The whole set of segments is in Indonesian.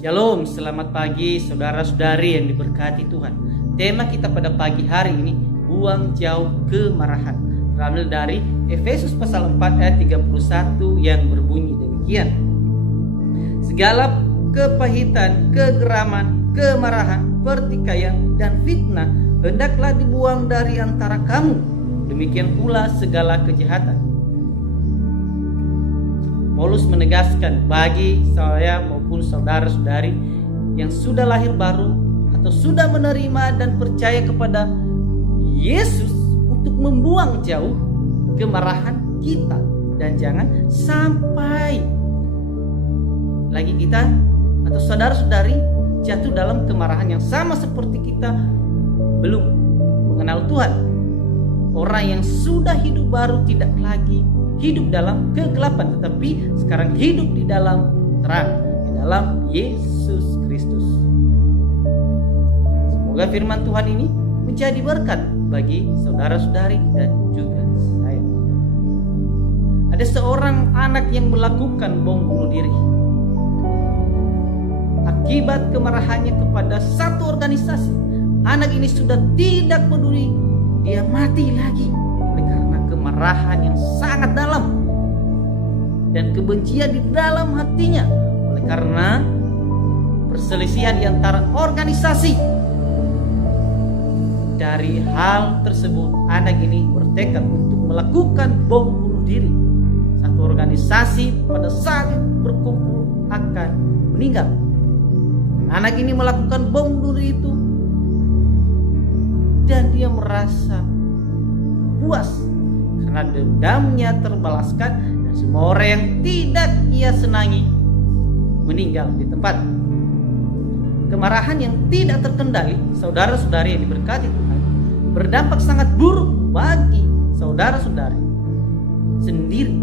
Shalom, selamat pagi saudara-saudari yang diberkati Tuhan. Tema kita pada pagi hari ini, buang jauh kemarahan. Terambil dari Efesus pasal 4 ayat 31 yang berbunyi demikian. Segala kepahitan, kegeraman, kemarahan, pertikaian, dan fitnah hendaklah dibuang dari antara kamu. Demikian pula segala kejahatan. Paulus menegaskan bagi saya maupun saudara-saudari yang sudah lahir baru atau sudah menerima dan percaya kepada Yesus untuk membuang jauh kemarahan kita, dan jangan sampai lagi kita atau saudara-saudari jatuh dalam kemarahan yang sama seperti kita belum mengenal Tuhan. Orang yang sudah hidup baru tidak lagi hidup dalam kegelapan, tetapi sekarang hidup di dalam terang, di dalam Yesus Kristus. Semoga firman Tuhan ini menjadi berkat bagi saudara-saudari dan juga saya. Ada seorang anak yang melakukan bom bunuh diri akibat kemarahannya kepada satu organisasi. Anak ini sudah tidak peduli, dia mati lagi oleh karena kemarahan yang sangat dalam dan kebencian di dalam hatinya oleh karena perselisihan di antara organisasi. Dari hal tersebut, anak ini bertekad untuk melakukan bom bunuh diri. Satu organisasi pada saat berkumpul akan meninggal. Anak ini melakukan bom bunuh diri itu dan dia merasa puas karena dendamnya terbalaskan, dan semua orang yang tidak ia senangi meninggal di tempat. Kemarahan yang tidak terkendali, saudara-saudari yang diberkati Tuhan, berdampak sangat buruk bagi saudara-saudari sendiri.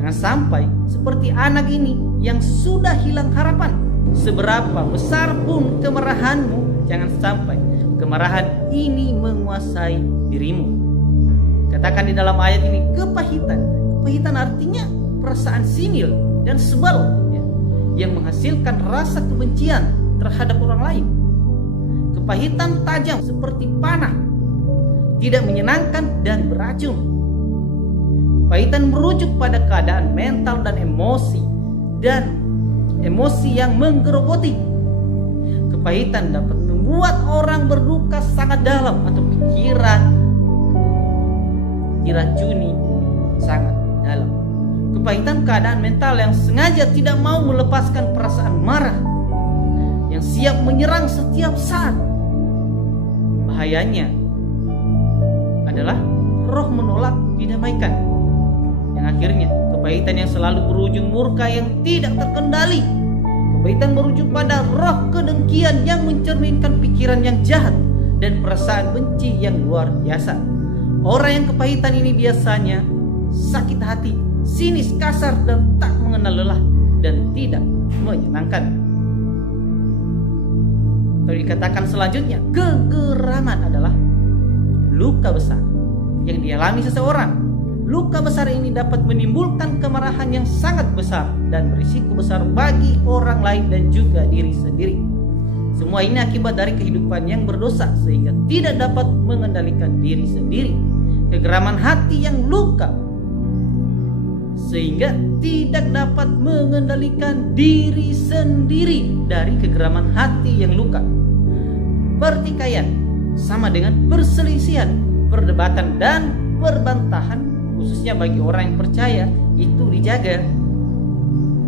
Jangan sampai seperti anak ini yang sudah hilang harapan. Seberapa besar pun kemarahanmu, jangan sampai kemarahan ini menguasai dirimu. Katakan di dalam ayat ini kepahitan. Kepahitan artinya perasaan singil dan sebal ya, yang menghasilkan rasa kebencian terhadap orang lain. Kepahitan tajam seperti panah, tidak menyenangkan dan beracun. Kepahitan merujuk pada keadaan mental dan emosi yang menggerogoti. Kepahitan dapat membuat orang berduka sangat dalam atau pikiran diracuni sangat dalam. Kepahitan keadaan mental yang sengaja tidak mau melepaskan perasaan marah, yang siap menyerang setiap saat. Bahayanya adalah roh menolak didamaikan, yang akhirnya kepahitan yang selalu berujung murka yang tidak terkendali. Kepahitan merujuk pada roh kedengkian yang mencerminkan pikiran yang jahat dan perasaan benci yang luar biasa. Orang yang kepahitan ini biasanya sakit hati, sinis, kasar, dan tak mengenal lelah, dan tidak menyenangkan. Atau dikatakan selanjutnya, kegeraman adalah luka besar yang dialami seseorang. Luka besar ini dapat menimbulkan kemarahan yang sangat besar dan berisiko besar bagi orang lain dan juga diri sendiri. Semua ini akibat dari kehidupan yang berdosa sehingga tidak dapat mengendalikan diri sendiri. Kegeraman hati yang luka sehingga tidak dapat mengendalikan diri sendiri dari kegeraman hati yang luka. Pertikaian sama dengan perselisihan, perdebatan dan perbantahan, khususnya bagi orang yang percaya, itu dijaga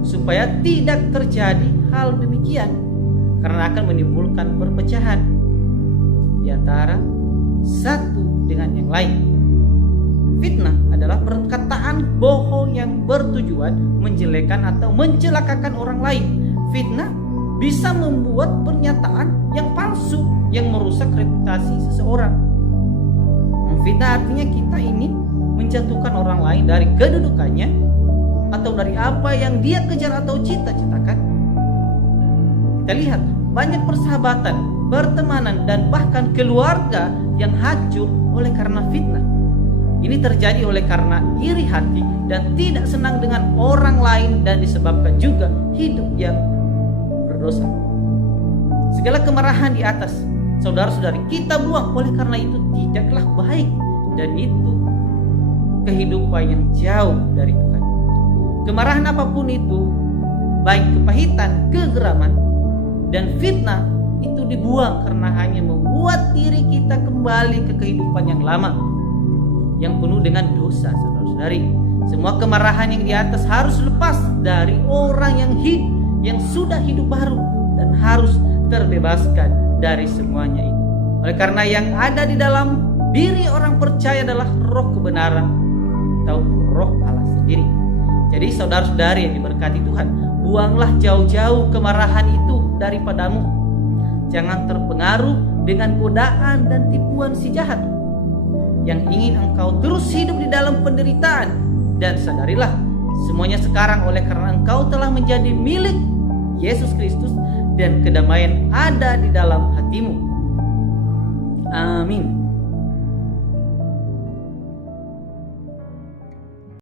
supaya tidak terjadi hal demikian, karena akan menimbulkan perpecahan di antara satu dengan yang lain. Fitnah adalah perkataan bohong yang bertujuan menjelekkan atau mencelakakan orang lain. Fitnah bisa membuat pernyataan yang palsu yang merusak reputasi seseorang. Fitnah artinya kita ingin menjatuhkan orang lain dari kedudukannya atau dari apa yang dia kejar atau cita-citakan. Kita lihat banyak persahabatan, pertemanan, dan bahkan keluarga yang hancur oleh karena fitnah. Ini terjadi oleh karena iri hati dan tidak senang dengan orang lain, dan disebabkan juga hidup yang berdosa. Segala kemarahan di atas, saudara-saudari, kita buang. Oleh karena itu tidaklah baik, dan itu kehidupan yang jauh dari Tuhan. Kemarahan apapun itu, baik kepahitan, kegeraman, dan fitnah, itu dibuang karena hanya membuat diri kita kembali ke kehidupan yang lama, yang penuh dengan dosa, saudara-saudari. Semua kemarahan yang di atas harus lepas dari orang yang sudah hidup baru, dan harus terbebaskan dari semuanya itu. Oleh karena yang ada di dalam diri orang percaya adalah roh kebenaran atau roh Allah sendiri. Jadi saudara-saudari yang diberkati Tuhan, buanglah jauh-jauh kemarahan itu daripadamu. Jangan terpengaruh dengan godaan dan tipuan si jahat yang ingin engkau terus hidup di dalam penderitaan. Dan sadarilah, semuanya sekarang oleh karena engkau telah menjadi milik Yesus Kristus, dan kedamaian ada di dalam hatimu. Amin.